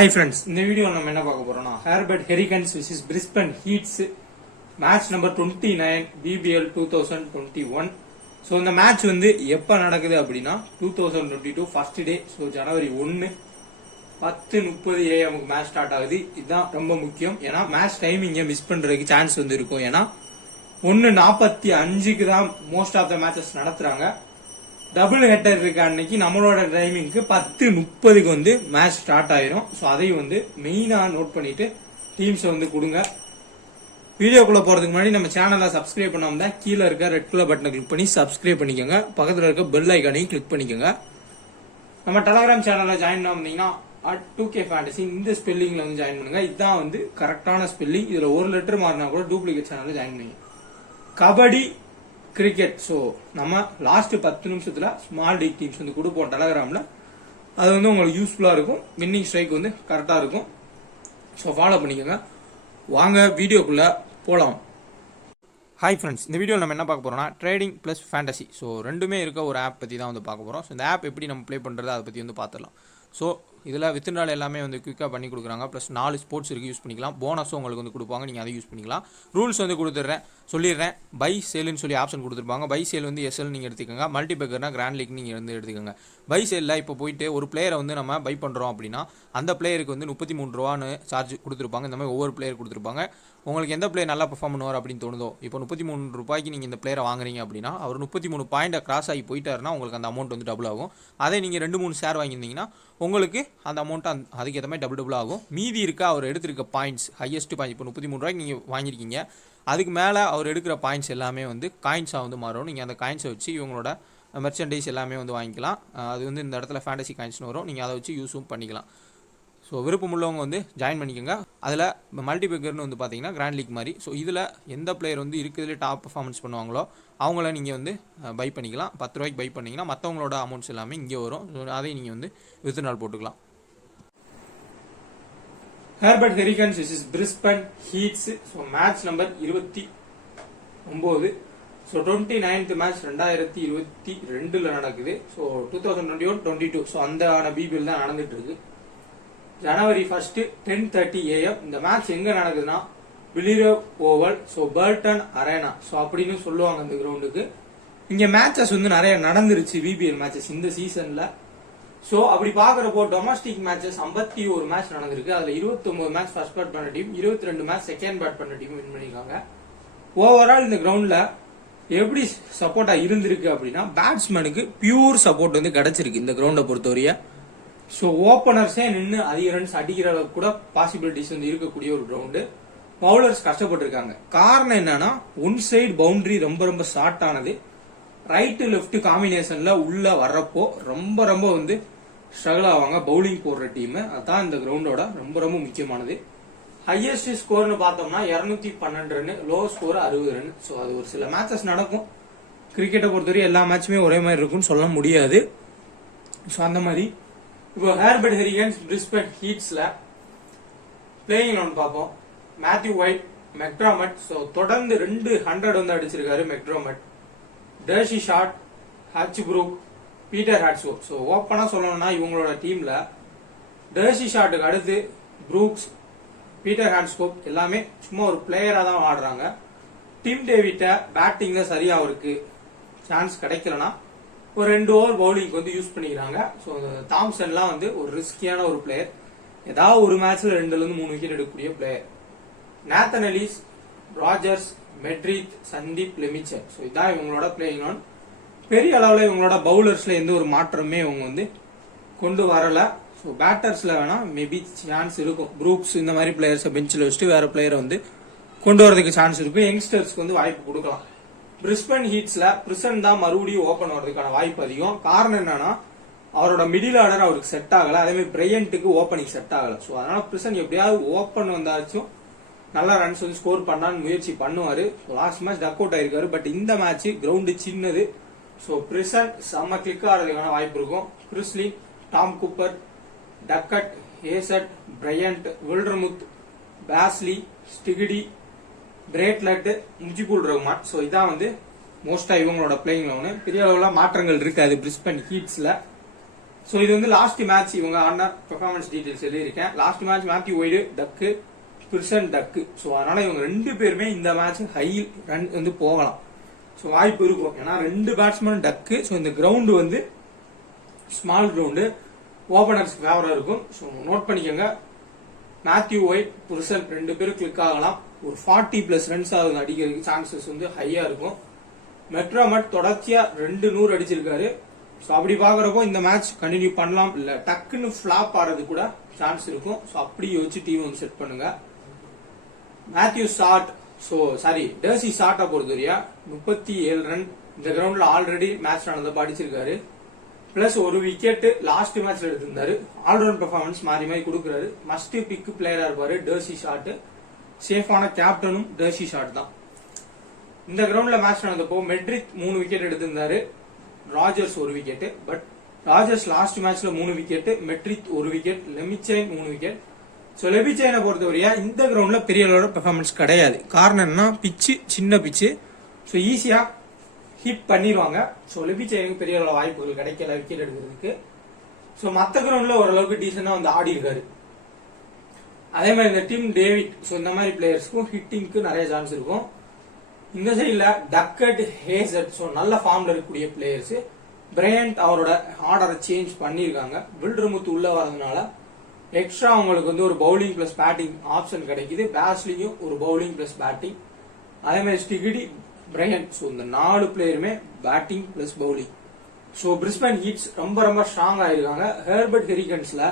Hi friends, இந்த video நம்ம என்ன பார்க்க போறோம்னா Herbert Hurricanes vs Brisbane ஹீட்ஸ் match number 29 BBL 2021. So இந்த மேட்ச் வந்து எப்போ நடக்குது அப்படின்னா 2022 first day. So January 1 10:30 AM match start ஆகுது. இதுதான் ரொம்ப முக்கியம். ஏன்னா மேட்ச் டைமிங்கை மிஸ் பண்றதுக்கு சான்ஸ் வந்து இருக்கும். ஏன்னா 1:45 தான் மோஸ்ட் ஆஃப் த மேட்சஸ் நடத்துறாங்க. டபுள் ஹெட்டர் இருக்க அன்னைக்கு நம்மளோட டைமிங்க்கு 10:30 வந்து மேட்ச் ஸ்டார்ட் ஆயிரும். ஸோ அதையும் வந்து மெயினா நோட் பண்ணிட்டு டீம்ஸ் வந்து கொடுங்க. வீடியோக்குள்ள போறதுக்கு முன்னாடி நம்ம சேனலை சப்ஸ்கிரைப் பண்ணாம தான் கீழே இருக்க ரெட் கலர் பட்டனை கிளிக் பண்ணி சப்ஸ்கிரைப் பண்ணிக்கோங்க. பக்கத்தில் இருக்க பெல் ஐக்கானையும் கிளிக் பண்ணிக்கோங்க. நம்ம டெலகிராம் சேனல்ல ஜாயின் பண்ணீங்கன்னா @2K Fantasy இந்த ஸ்பெல்லிங்ல வந்து ஜாயின் பண்ணுங்க. இதுதான் வந்து கரெக்டான ஸ்பெல்லிங். இதுல ஒரு லெட்டர் மாறினா கூட டூப்ளிகேட் சேனல்ல ஜாயின் பண்ணுங்க. கபடி கிரிக்கெட். ஸோ நம்ம லாஸ்ட் 10 நிமிஷத்துல ஸ்மால் லீக் டீம்ஸ் வந்து கொடுப்போம் டெலகிராம்ல. அது வந்து உங்களுக்கு யூஸ்ஃபுல்லா இருக்கும். வின்னிங் ஸ்ட்ரைக் வந்து கரெக்டா இருக்கும். ஸோ ஃபாலோ பண்ணிக்கோங்க. வாங்க வீடியோக்குள்ள போலாம். ஹாய் ஃப்ரெண்ட்ஸ், இந்த வீடியோவில் நம்ம என்ன பார்க்க போறோம்னா ட்ரேடிங் ப்ளஸ் ஃபேண்டசி. ஸோ ரெண்டுமே இருக்க ஒரு ஆப் பற்றி தான் வந்து பார்க்க போகிறோம். ஸோ இந்த ஆப் எப்படி நம்ம ப்ளே பண்ணுறது அதை பற்றி வந்து பார்த்துடலாம். ஸோ இதில் வித்ட்ரால் எல்லாமே வந்து குயிக்காக பண்ணி கொடுக்குறாங்க. ப்ளஸ் 4 ஸ்போர்ட்ஸ் இருக்குது, யூஸ் பண்ணிக்கலாம். போனஸும் உங்களுக்கு வந்து கொடுப்பாங்க, நீங்கள் அதை யூஸ் பண்ணிக்கலாம். ரூல்ஸ் வந்து சொல்லிடுறேன். பை சேல்னு சொல்லி ஆப்ஷன் கொடுத்துருப்பாங்க. பை சேல் வந்து எஸ்எல் நீங்கள் எடுத்துக்கோங்க. மல்டிபேக்கர்னா கிராண்ட் லீக் நீங்கள் வந்து எடுத்துக்கோங்க. பை சேலில் இப்போ போயிட்டு ஒரு பிளேயரை வந்து நம்ம பை பண்ணுறோம் அப்படின்னா அந்த பிளேயருக்கு வந்து 33 ரூபான்னு சார்ஜ் கொடுத்துருப்பாங்க. இந்த மாதிரி ஒவ்வொரு பிளேயர் கொடுத்துருப்பாங்க. உங்களுக்கு எந்த பிளேயர் நல்லா பெர்ஃபார்ம் பண்ணுவார் அப்படின்னு தோணுதோ, இப்போ 33 ரூபாய்க்கு நீங்கள் இந்த பிளேயரை வாங்குறீங்க அப்படின்னா அவர் 33 பாயிண்டை கிராஸ் ஆகி போயிட்டாருன்னா உங்களுக்கு அந்த அமௌண்ட் வந்து டபுள் ஆகும். அதே நீங்கள் 2-3 ஷேர் வாங்கியிருந்தீங்கன்னா உங்களுக்கு அந்த அமௌண்ட் அதுக்கேற்ற மாதிரி டபுள் ஆகும். மீதி இருக்க அவர் எடுத்திருக்க பாயிண்ட்ஸ், ஹையஸ்ட் பாயிண்ட், இப்போ 33 ரூபாய்க்கு நீங்கள் வாங்கியிருக்கீங்க, அதுக்கு மேலே அவர் எடுக்கிற பாயிண்ட்ஸ் எல்லாமே வந்து காயின்ஸாக வந்து மாறும். நீங்கள் அந்த காயின்ஸை வச்சு இவங்களோட மெர்ச்சன்டைஸ் எல்லாமே வந்து வாங்கிக்கலாம். அது வந்து இந்த இடத்துல ஃபேண்டசி காயின்ஸ்னு வரும். நீங்கள் அதை வச்சு யூஸும் பண்ணிக்கலாம். ஸோ விருப்பம் உள்ளவங்க வந்து ஜாயின் பண்ணிக்கோங்க. அதில் மல்டிபேக்கர்னு வந்து பார்த்தீங்கன்னா கிராண்ட் லீக் மாதிரி. ஸோ இதில் எந்த பிளேயர் வந்து இருக்கிறதுலே டாப் பர்ஃபார்மன்ஸ் பண்ணுவாங்களோ அவங்கள நீங்கள் வந்து பை பண்ணிக்கலாம். 10 ரூபாய்க்கு பை பண்ணிங்கன்னா மற்றவங்களோட அமௌண்ட்ஸ் எல்லாமே இங்கே வரும். ஸோ அதையும் நீங்கள் வந்து வித்ட்ரால் போட்டுக்கலாம். Hobart Hurricanes vs Brisbane Heats. So match number 29. So 29th match 2022 நடக்குது. ஸோ 2021-22 ஸோ அந்த BBL தான் நடந்துட்டு இருக்கு. ஜனவரி 1 10:30 AM. இந்த மேட்ச் எங்க நடக்குதுன்னா Bellerive Oval, so Blundstone Arena so அப்படின்னு சொல்லுவாங்க இந்த கிரவுண்டுக்கு. இங்க மேட்சஸ் வந்து நிறைய நடந்துருச்சு BBL மேட்சஸ் இந்த சீசன்ல. ஸோ அப்படி பாக்குறப்போ டொமஸ்டிக் மேட்சஸ் 51 மேட்ச் நடந்திருக்கு. அதுல 29 மேட்ச் ஃபர்ஸ்ட் பேட் பண்ண டீம், 22 மேட்ச் செகண்ட் பேட் பண்ண டீம் வின் பண்ணிருக்காங்க. ஓவரால் இந்த கிரவுண்ட்ல எப்படி சப்போர்ட்டா இருந்திருக்கு அப்படின்னா பேட்ஸ்மேனுக்கு பியூர் சப்போர்ட் வந்து கிடைச்சிருக்கு இந்த கிரவுண்டை பொறுத்தவரைய. ஸோ ஓப்பனர்ஸே நின்று அதிக ரன்ஸ் அடிக்கிற அளவுக்கு கூட பாசிபிலிட்டிஸ் வந்து இருக்கக்கூடிய ஒரு கிரவுண்டு. பவுலர்ஸ் கஷ்டப்பட்டிருக்காங்க. காரணம் என்னன்னா ஒன் சைடு பவுண்டரி ரொம்ப ரொம்ப ஷார்ட் ஆனது. ரைட்டு லெப்ட் காம்பினேஷன்ல உள்ள வர்றப்போ ரொம்ப ரொம்ப வந்து ஸ்ட்ரகிள் ஆவாங்க பவுலிங் போடுற டீம். அதுதான் இந்த கிரவுண்டோட ரொம்ப ரொம்ப முக்கியமானது. ஹையஸ்ட் ஸ்கோர்னு பார்த்தோம்னா 212 run, low score 60 run. So அது ஒரு சில மேட்சஸ் நடக்கும். கிரிக்கெட்டை பொறுத்தவரை எல்லா மேட்சுமே ஒரே மாதிரி இருக்கும்னு சொல்ல முடியாது. ஸோ அந்த மாதிரி இப்போ ஹேர்பர்ட் ஹெரிகன்ஸ் பிரிஸ்பன் ஹீட்ஸ்ல பிளேயிங் ஒன்று பார்ப்போம். Matthew white, மெக்ட்ராமட். ஸோ தொடர்ந்து 200 வந்து அடிச்சிருக்காரு மெக்ட்ராமட். டர்சி ஷாட், ஹட்ச் ப்ரூக், பீட்டர் ஹாட்ஸ்வோ. ஸோ ஓப்பனா சொல்லணும்னா இவங்களோட டீம்ல டர்சி ஷாட்டுக்கு அடுத்து ப்ரூக்ஸ், பீட்டர் ஹாட்ஸ்கோப் எல்லாமே சும்மா ஒரு பிளேயரா தான் ஆடுறாங்க. டிம் டேவிட்ட பேட்டிங்ல சரியா அவருக்கு சான்ஸ் கிடைக்கலனா ஒரு 2 ஓவர் பவுலிங் வந்து யூஸ் பண்ணிக்கிறாங்க. ஸோ தாம்சன்லாம் வந்து ஒரு ரிஸ்கியான ஒரு பிளேயர். ஏதாவது ஒரு மேட்ச்ல 2-3 விக்கெட் எடுக்கக்கூடிய player. Nathan Ellis, Rogers, Meredith, Sandeep, Lamichhane. So இதான் இவங்களோட பிளேயிங் ஆன். பெரிய அளவில் இவங்களோட பவுலர்ஸ்ல எந்த ஒரு மாற்றமே இவங்க வந்து கொண்டு வரல. ஸோ பேட்டர்ஸ்ல வேணா மேபி சான்ஸ் இருக்கும். ப்ரூக்ஸ் இந்த மாதிரி பிளேயர்ஸை பெஞ்சில் வச்சுட்டு வேற பிளேயரை வந்து கொண்டு வரதுக்கு சான்ஸ் இருக்கும். யங்ஸ்டர்ஸ்க்கு வந்து வாய்ப்பு கொடுக்கலாம். பிரிஸ்பன் ஹீட்ஸ்ல பிரிசன் தான் மறுபடியும் ஓபன் வரதுக்கான வாய்ப்பு அதிகம். காரணம் என்னன்னா அவரோட மிடில் ஆர்டர் அவருக்கு செட் ஆகல. அதே மாதிரி பிரையன்ட்டுக்கு ஓப்பனிங் செட் ஆகல. ஸோ அதனால பிரிசன் எப்படியாவது ஓப்பன் வந்தாச்சும் நல்லா ரன்ஸ் வந்து ஸ்கோர் பண்ணான்னு முயற்சி பண்ணுவாரு. லாஸ்ட் மேட்ச் டக் அவுட் ஆயிருக்காரு. பட் இந்த மேட்ச் கிரவுண்டு சின்னது. ஸோ பிரிசன் செம்ம கிளிக் ஆகிறதுக்கான வாய்ப்பு இருக்கும். Chris Lynn, Tom Cooper, Duckett, Heazlett, Bryant, Wildermuth, Bazley, Steketee, Bartlett, Mujeeb ur Rahman. So இதான் வந்து மோஸ்டா இவங்களோட பிளேயிங் லெவனு. பெரிய அளவுல மாற்றங்கள் இருக்காது பிரிஸ்பன் ஹீட்ஸ்ல. ஸோ இது வந்து லாஸ்ட் மேட்ச் இவங்க ஆடின பெர்ஃபார்மன்ஸ் டீடைல்ஸ் எழுதியிருக்கேன். லாஸ்ட் மேட்ச் மேத்யூ ஒய்டு டக்கு, பிர்சன் டக்கு. ஸோ அதனால இவங்க 2 பேருமே இந்த மேட்ச் ஹை ரன் வந்து போகலாம். ஸோ வாய்ப்பு இருக்கும். ஏன்னா 2 பேட்ஸ்மேன் டக்கு. ஸோ இந்த கிரவுண்டு வந்து ஸ்மால் கிரவுண்டு, ஓபனர்ஸ்க்கு ஃபேவரா இருக்கும். ஸோ நோட் பண்ணிக்கோங்க. மேத்யூ ஒய்ட், பிர்சன் 2 பேரும் கிளிக் ஆகலாம். ஒரு 40+ ரன்ஸ் ஆகுது அடிக்கிறதுக்கு சான்சஸ் வந்து ஹையா இருக்கும். மெக்டர்மட் தொடர்ச்சியா 200 அடிச்சிருக்காரு. ஸோ அப்படி பாக்குறப்போ இந்த மேட்ச் கண்டினியூ பண்ணலாம், இல்ல டக்குன்னு ஃபிளாப் ஆறது கூட சான்ஸ் இருக்கும். ஸோ அப்படி யோசிச்சு டீம் வந்து செட் பண்ணுங்க. Matthew Short, so sorry D'Arcy ஷாட்டை பொறுத்தவரையா 37 ரன் இந்த கிரவுண்ட்ல ஆல்ரெடி மேட்ச் நடந்தப்ப அடிச்சிருக்காரு. பிளஸ் ஒரு விக்கெட் லாஸ்ட் மேட்ச்ல எடுத்திருந்தாரு. ஆல்ரவுண்ட் பெர்ஃபார்மன்ஸ் மாறி மாறி கொடுக்குறாரு. மஸ்ட் பிக் பிளேயரா இருப்பாரு டர்சி ஷாட். சேஃபான கேப்டனும் டர்சி ஷாட் தான். இந்த கிரவுண்ட்ல மேட்ச் நடந்தப்போ மெட்ரிக் 3 விக்கெட் எடுத்திருந்தாரு, ராஜர்ஸ் 1 விக்கெட். பட் ராஜர்ஸ் லாஸ்ட் மேட்ச்ல 3 wicket, Meredith 1 wicket, Lamichhane 3 wicket. So லெமிச்சைனை பொறுத்தவரையா இந்த கிரவுண்ட்ல பெரிய அளவோட பெர்ஃபார்மன்ஸ் கிடையாது. காரணம் என்ன, பிச்சு சின்ன பிச்சு. ஸோ ஈஸியா ஹிட் பண்ணிடுவாங்க. ஸோ லெமிச்சைனுக்கு பெரிய அளவு வாய்ப்புகள் கிடைக்கல விக்கெட் எடுக்கிறதுக்கு. ஸோ மற்ற கிரவுண்ட்ல ஓரளவுக்கு டீசெண்டா வந்து ஆடி இருக்காரு. அதே மாதிரி இந்த டீம் டேவிட், ஸோ இந்த மாதிரி பிளேயர்ஸ்க்கும் ஹிட்டிங்க்கு நிறைய சான்ஸ் இருக்கும். இந்த சைட்ல டக்கட், ஹேசட், ஸோ நல்ல ஃபார்ம்ல இருக்கக்கூடிய பிளேயர்ஸ். பிரையண்ட் அவரோட ஆர்டரை சேஞ்ச் பண்ணிருக்காங்க. வில்டர்முத் உள்ள வரதுனால எக்ஸ்ட்ரா அவங்களுக்கு வந்து ஒரு பவுலிங் பிளஸ் பேட்டிங் ஆப்ஷன் கிடைக்குது. பேஸ்லியும் ஒரு பவுலிங் பிளஸ் பேட்டிங். அதே மாதிரி ஸ்டிகிடி, பிரையண்ட், ஸோ இந்த 4 பிளேயருமே batting plus bowling. So Brisbane Heats ரொம்ப ரொம்ப ஸ்ட்ராங் ஆயிருக்காங்க. ஹெர்பர்ட் ஹெரிகன்ஸ்ல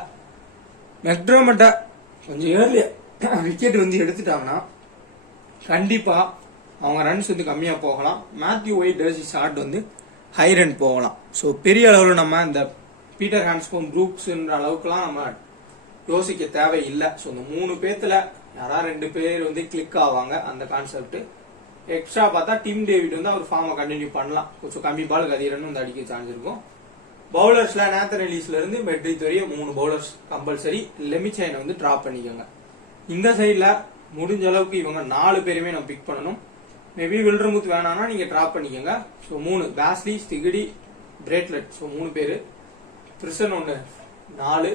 மெக்டர்மட்டை கொஞ்சம் ஏர்லியா விக்கெட் வந்து எடுத்துட்டாங்கன்னா கண்டிப்பா அவங்க ரன்ஸ் வந்து கம்மியா போகலாம். மேத்யூ ஒயிட், டர்சி ஷாட் வந்து ஹை ரன் போகலாம். ஸோ பெரிய அளவில் நம்ம இந்த பீட்டர் ஹாண்ட்ஸ்கோம், ப்ரூக்ஸ்ன்ற அளவுக்குலாம் நம்ம யோசிக்க தேவையில்லை. ஸோ இந்த 3 பேத்துல யாராவது 2 பேர் வந்து கிளிக் ஆவாங்க அந்த கான்செப்ட். எக்ஸ்ட்ரா பார்த்தா டீம் டேவிட் வந்து அவர் ஃபார்மை கண்டினியூ பண்ணலாம். கொஞ்சம் கம்மி பாலுக்கு அதிக ரன் வந்து அடிக்க சான்ஸ் இருக்கும். பவுலர்ஸ்ல நேத்தன் எலிஸ்ல இருந்து மெட்ரிக் வரைய 3 பவுலர்ஸ் கம்பல்சரி. லெமிச்சைனை வந்து டிராப் பண்ணிக்கோங்க. இந்த சைட்ல முடிஞ்ச அளவுக்கு இவங்க 4 பேருமே நம்ம பிக் பண்ணணும். மேபி வில்டர்முத் வேணாம்னா நீங்க டிராப் பண்ணிக்கோங்க. ஸோ 3 பேஸ்லி, ஸ்டிகிடி, பிரேட்லெட், ஸோ 3 பேரு. பிரிசன் 1 4,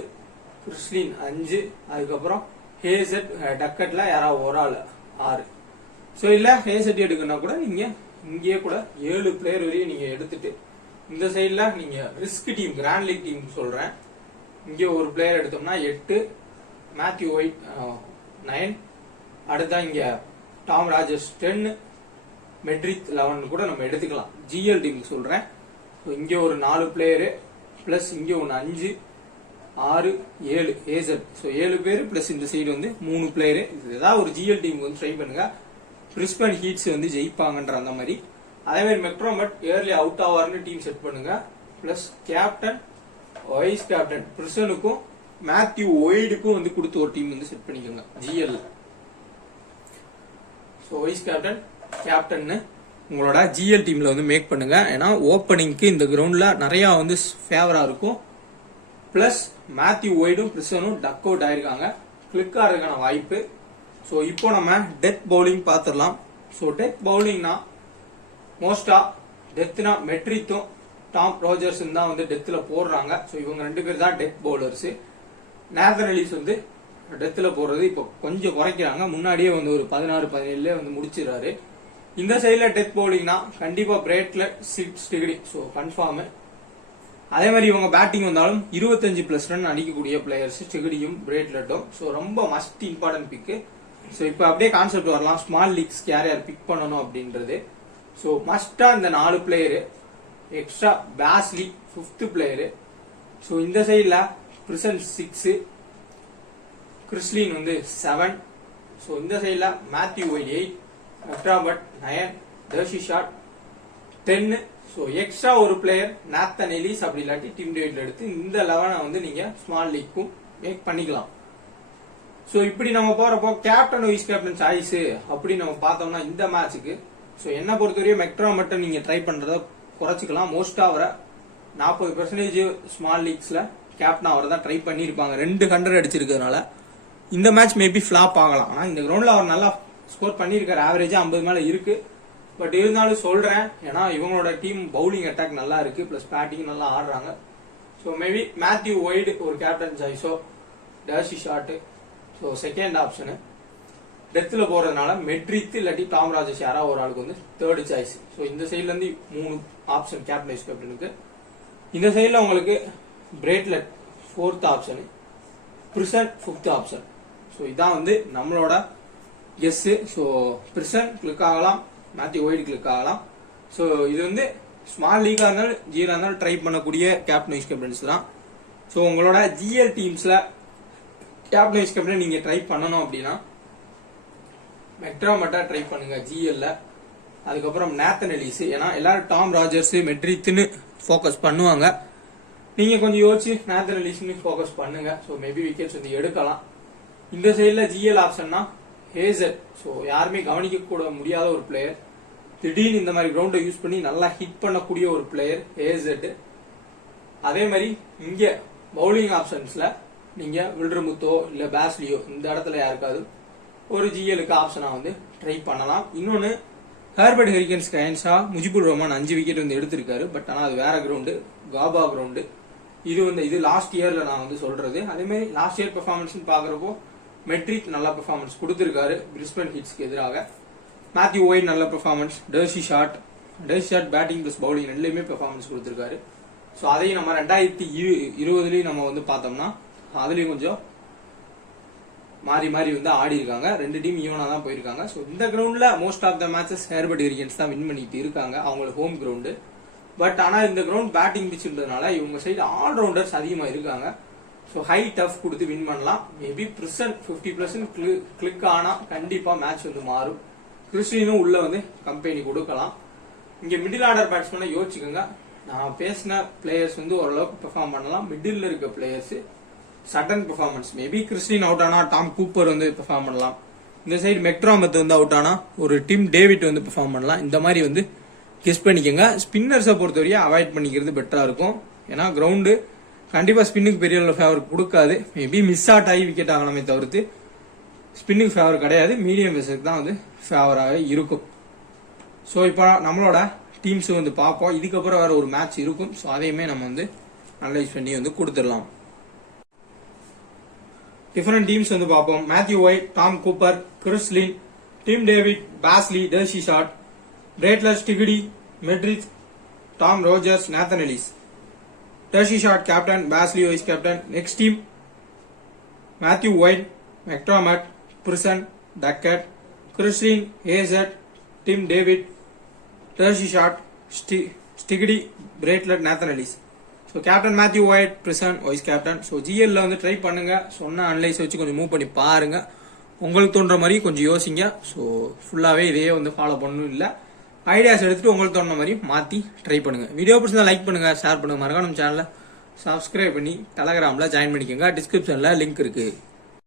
கிறிஸ்லின் 5, அதுக்கப்புறம் ஹேசட், டக்கட்ல யாராவது ஒரு ஆள் 6. ஸோ இல்ல ஹேசட் எடுக்கணும்னா கூட நீங்க இங்கேயே கூட 7 பிளேயர் வரையும் நீங்க எடுத்துட்டு இந்த சைட்ல நீங்க risk team, grand league team சொல்றேன், இங்கே ஒரு பிளேயர் எடுத்தோம்னா 8, மேத்யூ ஒயிட் 9, அடுத்தா இங்க டாம் ராஜர்ஸ் 10, மெட்ரிக் 11 கூட நம்ம எடுத்துக்கலாம். ஜிஎல் டீம் சொல்றேன். இங்க ஒரு 4 பிளேயரு பிளஸ் இங்க ஒன்னு 5, 6, 7 ஏசட். ஸோ 7 பேர் பிளஸ் இந்த சைடு வந்து 3 பிளேயரு. ஏதாவது ஒரு ஜிஎல் டீம் வந்து ட்ரை பண்ணுங்க. பிரிஸ்பேன் ஹீட்ஸ் வந்து ஜெயிப்பாங்கன்ற அந்த மாதிரி. அதே மாதிரி மெக்டர்மட் ஏர்லி அவுட் ஆவார்னு டீம் செட் பண்ணுங்க. பிளஸ் கேப்டன், வைஸ் கேப்டன் பிரிசனுக்கும் மேத்யூ ஒய்டுக்கும் வந்து கொடுத்து ஒரு டீம் வந்து செட் பண்ணிக்கோங்க GL. So vice captain, captain உங்களோட ஜிஎல் டீம்ல வந்து மேக் பண்ணுங்க. ஏன்னா ஓப்பனிங்க்கு இந்த கிரவுண்ட்ல நிறைய வந்து ஃபேவரா இருக்கும். பிளஸ் மேத்யூ ஒய்டும் பிரிசனும் டக் அவுட் ஆயிருக்காங்க. கிளிக் ஆகிறதுக்கான வாய்ப்பு. ஸோ இப்போ நம்ம டெத் பவுலிங் பார்த்துடலாம். ஸோ டெத் பவுலிங்னா மோஸ்டா டெத்னா மெட்ரிக்கும் டாம் ரோஜர்ஸ் தான் வந்து டெத்ல போடுறாங்க. ஸோ இவங்க 2 பேர் தான் டெத் பவுலர்ஸ். நேத்தன் எலிஸ் வந்து டெத்ல போடுறது இப்போ கொஞ்சம் குறைக்கிறாங்க. முன்னாடியே வந்து ஒரு 16-17 வந்து முடிச்சிடறாரு. இந்த சைட்ல டெத் பவுலிங்னா கண்டிப்பா பிரேட்லெட், ஸ்டிகிடி, ஸோ கன்ஃபார்ம். அதே மாதிரி இவங்க பேட்டிங் வந்தாலும் 25+ ரன் அடிக்கக்கூடிய பிளேயர்ஸ் ஸ்டிகிடியும் பிரேட்லெட்டும். ஸோ ரொம்ப மஸ்ட் இம்பார்ட்டன்ட் பிக்கு. ஸோ இப்போ அப்படியே கான்செப்ட் வரலாம், ஸ்மால் லீக்ஸ் யார் யார் பிக் பண்ணணும் அப்படின்றது. ஸோ மஸ்டா இந்த 4 player, extra Paisley 5th player. So இந்த சைட்ல பிரிசன் 6, கிறிஸ்லின் வந்து 7. ஸோ இந்த சைட்ல Matthew Wade 8, McDermott 9, D'Arcy Short 10. So extra ஒரு பிளேயர் நேத்தன் எலிஸ் அப்படி இல்லாட்டி டீம் டேவிட்ல எடுத்து இந்த 11 வந்து நீங்க ஸ்மால் லீக்கும் மேக் பண்ணிக்கலாம். ஸோ இப்படி நம்ம போறப்போ கேப்டன், வைஸ் கேப்டன் சாய்ஸ் அப்படி நம்ம பார்த்தோம்னா இந்த மேட்சுக்கு ஸோ என்ன பொறுத்தவரையும் மெக்டர்மட்டை நீங்க ட்ரை பண்றத குறைச்சிக்கலாம். மோஸ்டா அவரை 40% ஸ்மால் லீக்ஸ்ல கேப்டன் அவர் தான் ட்ரை பண்ணிருப்பாங்க. 200 அடிச்சிருக்கிறதுனால இந்த மேட்ச் மேபி ஃபிளாப் ஆகலாம். ஆனா இந்த கிரவுண்ட்ல அவர் நல்லா ஸ்கோர் பண்ணிருக்காரு. ஆவரேஜா 50 மேல இருக்கு. பட் இருந்தாலும் சொல்றேன், ஏன்னா இவங்களோட டீம் பவுலிங் அட்டாக் நல்லா இருக்கு, பிளஸ் பேட்டிங் நல்லா ஆடுறாங்க. ஸோ மேபி மேத்யூ ஒய்டு ஒரு கேப்டன் சாய்ஸோ, D'Arcy Short, so second option. டெத்தில் போறதுனால மெட்ரித் இல்லாட்டி டாம் ராஜர்ஸ் யாராவது ஒரு ஆளுக்கு வந்து தேர்ட் சாய்ஸ். ஸோ இந்த சைட்ல இருந்து 3 ஆப்ஷன் கேப்டன் வைஸ் கேப்டனுக்கு. இந்த சைட்ல உங்களுக்கு பிரேட்லெட் 4th option, prison 5th option. So இதான் வந்து நம்மளோட கெஸ். ஸோ பிரிசன் கிளிக் ஆகலாம், மேத்யூ ஒய்டு கிளிக் ஆகலாம். ஸோ இது வந்து ஸ்மால் லீகா இருந்தாலும் ஜீரா இருந்தாலும் ட்ரை பண்ணக்கூடிய கேப்டன் வைஸ் கேப்டன்ஸ் தான். ஸோ உங்களோட ஜிஎல் டீம்ஸ்ல கேப்டன் வைஸ் கேப்டன் நீங்க ட்ரை பண்ணணும் அப்படின்னா மெக்ட்ராமட்டா ட்ரை பண்ணுங்க ஜிஎல்ல. அதுக்கப்புறம் நேத்தன் எலிஸ், ஏன்னா எல்லாரும் டாம் ராஜர்ஸ் மெட்ரித்னு ஃபோக்கஸ் பண்ணுவாங்க. நீங்க கொஞ்சம் யோசிச்சு நேத்தன் எலிஸ்னு ஃபோக்கஸ் பண்ணுங்க. ஸோ மேபி விக்கெட்ஸ் வந்து எடுக்கலாம். இந்த சைட்ல ஜிஎல் ஆப்ஷன்னா ஹேசல். ஸோ யாருமே கவனிக்க கூட முடியாத ஒரு பிளேயர், திடீர்னு இந்த மாதிரி கிரவுண்டை யூஸ் பண்ணி நல்லா ஹிட் பண்ணக்கூடிய ஒரு பிளேயர் ஏசெட். அதே மாதிரி இங்க பவுலிங் ஆப்ஷன்ஸ்ல நீங்க வில்டர்முத்தோ இல்ல பேஸ்லியோ இந்த இடத்துல யாருக்காவது ஒரு ஜிஎலுக்கு ஆப்ஷனா வந்து ட்ரை பண்ணலாம். இன்னொன்னு ஹெர்பர்ட் ஹெரிகன்ஸ் கயன்ஸா முஜிபுர் ரஹ்மான் 5 விக்கெட் வந்து எடுத்திருக்காரு. பட் ஆனா அது வேற கிரவுண்டு, காபா கிரவுண்டு. இது லாஸ்ட் இயர்ல நான் வந்து சொல்றது. அதே மாதிரி லாஸ்ட் இயர் பெர்ஃபார்மன்ஸ் பாக்குறப்போ மெட்ரிக் நல்ல பெர்ஃபார்மன்ஸ் கொடுத்திருக்காரு பிரிஸ்பன் ஹிட்ஸ்க்கு எதிராக. மேத்யூ ஒய்ட் நல்ல performance, D'Arcy Short batting plus bowling ரெண்டுலயுமே பெர்ஃபார்மன்ஸ் கொடுத்திருக்காரு. ஸோ அதையும் நம்ம 2020 நம்ம வந்து பார்த்தோம்னா அதுலயும் கொஞ்சம் மாறி மாறி வந்து ஆடி இருக்காங்க. 2 டீம் ஈவனா தான் போயிருக்காங்க. ஸோ இந்த கிரவுண்ட்ல most of the matches Hobart Hurricanes தான் வின் பண்ணிட்டு இருக்காங்க, அவங்களுக்கு ஹோம் கிரவுண்டு. பட் ஆனா இந்த கிரவுண்ட் பேட்டிங் பிச்சுன்றதுனால இவங்க சைடு ஆல்ரவுண்டர்ஸ் அதிகமா இருக்காங்க. ஸோ ஹை டஃப் கொடுத்து வின் பண்ணலாம். மேபி பிரிசன் 50% கிளிக் ஆனா கண்டிப்பா மேட்ச் வந்து மாறும். கிறிஸ்டினும் உள்ள வந்து கம்பெனி கொடுக்கலாம். இங்க மிடில் ஆர்டர் பேட்ஸ்மேனை யோசிச்சுக்கோங்க. நான் பேசின பிளேயர்ஸ் வந்து ஓரளவுக்கு பெர்ஃபார்ம் பண்ணலாம். மிடில் இருக்க players sudden performance, maybe Christian out ஆனா டாம் கூப்பர் வந்து பெர்ஃபார்ம் பண்ணலாம். இந்த சைடு மெக்ட்ராமத் வந்து அவுட் ஆனா ஒரு டிம் டேவிட் வந்து பெர்ஃபார்ம் பண்ணலாம். இந்த மாதிரி வந்து கெஸ் பண்ணிக்கோங்க. ஸ்பின்னர்ஸை பொறுத்தவரையும் அவாய்ட் பண்ணிக்கிறது பெட்டரா இருக்கும். ஏன்னா கிரவுண்டு கண்டிப்பா ஸ்பின்னுக்கு பெரிய ஃபேவர் கொடுக்காது. மேபி மிஸ் அவுட் ஆகி விக்கெட் ஆகலாமே தவிர்த்து ஸ்பின்னுக்கு ஃபேவர் கிடையாது. மீடியம் பேஸுக்கு தான் வந்து ஃபேவராக இருக்கும். ஸோ இப்போ நம்மளோட டீம்ஸ் வந்து பார்ப்போம். இதுக்கப்புறம் வேற ஒரு மேட்ச் இருக்கும். ஸோ அதையுமே நம்ம வந்து அனலைஸ் பண்ணி வந்து கொடுத்துடலாம். டிஃபரெண்ட் டீம்ஸ் வந்து பார்ப்போம். Matthew Wade, Tom Cooper, Chris Lynn, Tim David, Bazley, D'Arcy Short, Bartlett, Steketee, Meredith, Tom Rogers, Nathan Ellis. D'Arcy Short captain, Bazley vice captain. Next team Matthew Wade, McDermott, Peirson, Duckett, Christian, Heazlett, Tim David, D'Arcy Short, Steketee, Bartlett, Nathan Ellis. So captain Matthew Wade, Peirson vice captain. So ஜிஎல்ல வந்து try பண்ணுங்க. சொன்ன analyse வச்சு கொஞ்சம் move பண்ணி பாருங்க. உங்களுக்கு தோன்ற மாதிரி கொஞ்சம் யோசிங்க. ஸோ ஃபுல்லாவே இதையே வந்து ஃபாலோ பண்ணணும் இல்லை, ஐடியாஸ் எடுத்துட்டு உங்களுக்கு தோன்ற மாதிரி மாத்தி ட்ரை பண்ணுங்க. வீடியோ பிடிச்சா லைக் பண்ணுங்க, ஷேர் பண்ணுங்க. மறக்காம நம்ம சேனலை சப்ஸ்கிரைப் பண்ணி டெலகிராம்ல ஜாயின் பண்ணிக்கோங்க. டிஸ்கிரிப்ஷன்ல லிங்க் இருக்கு.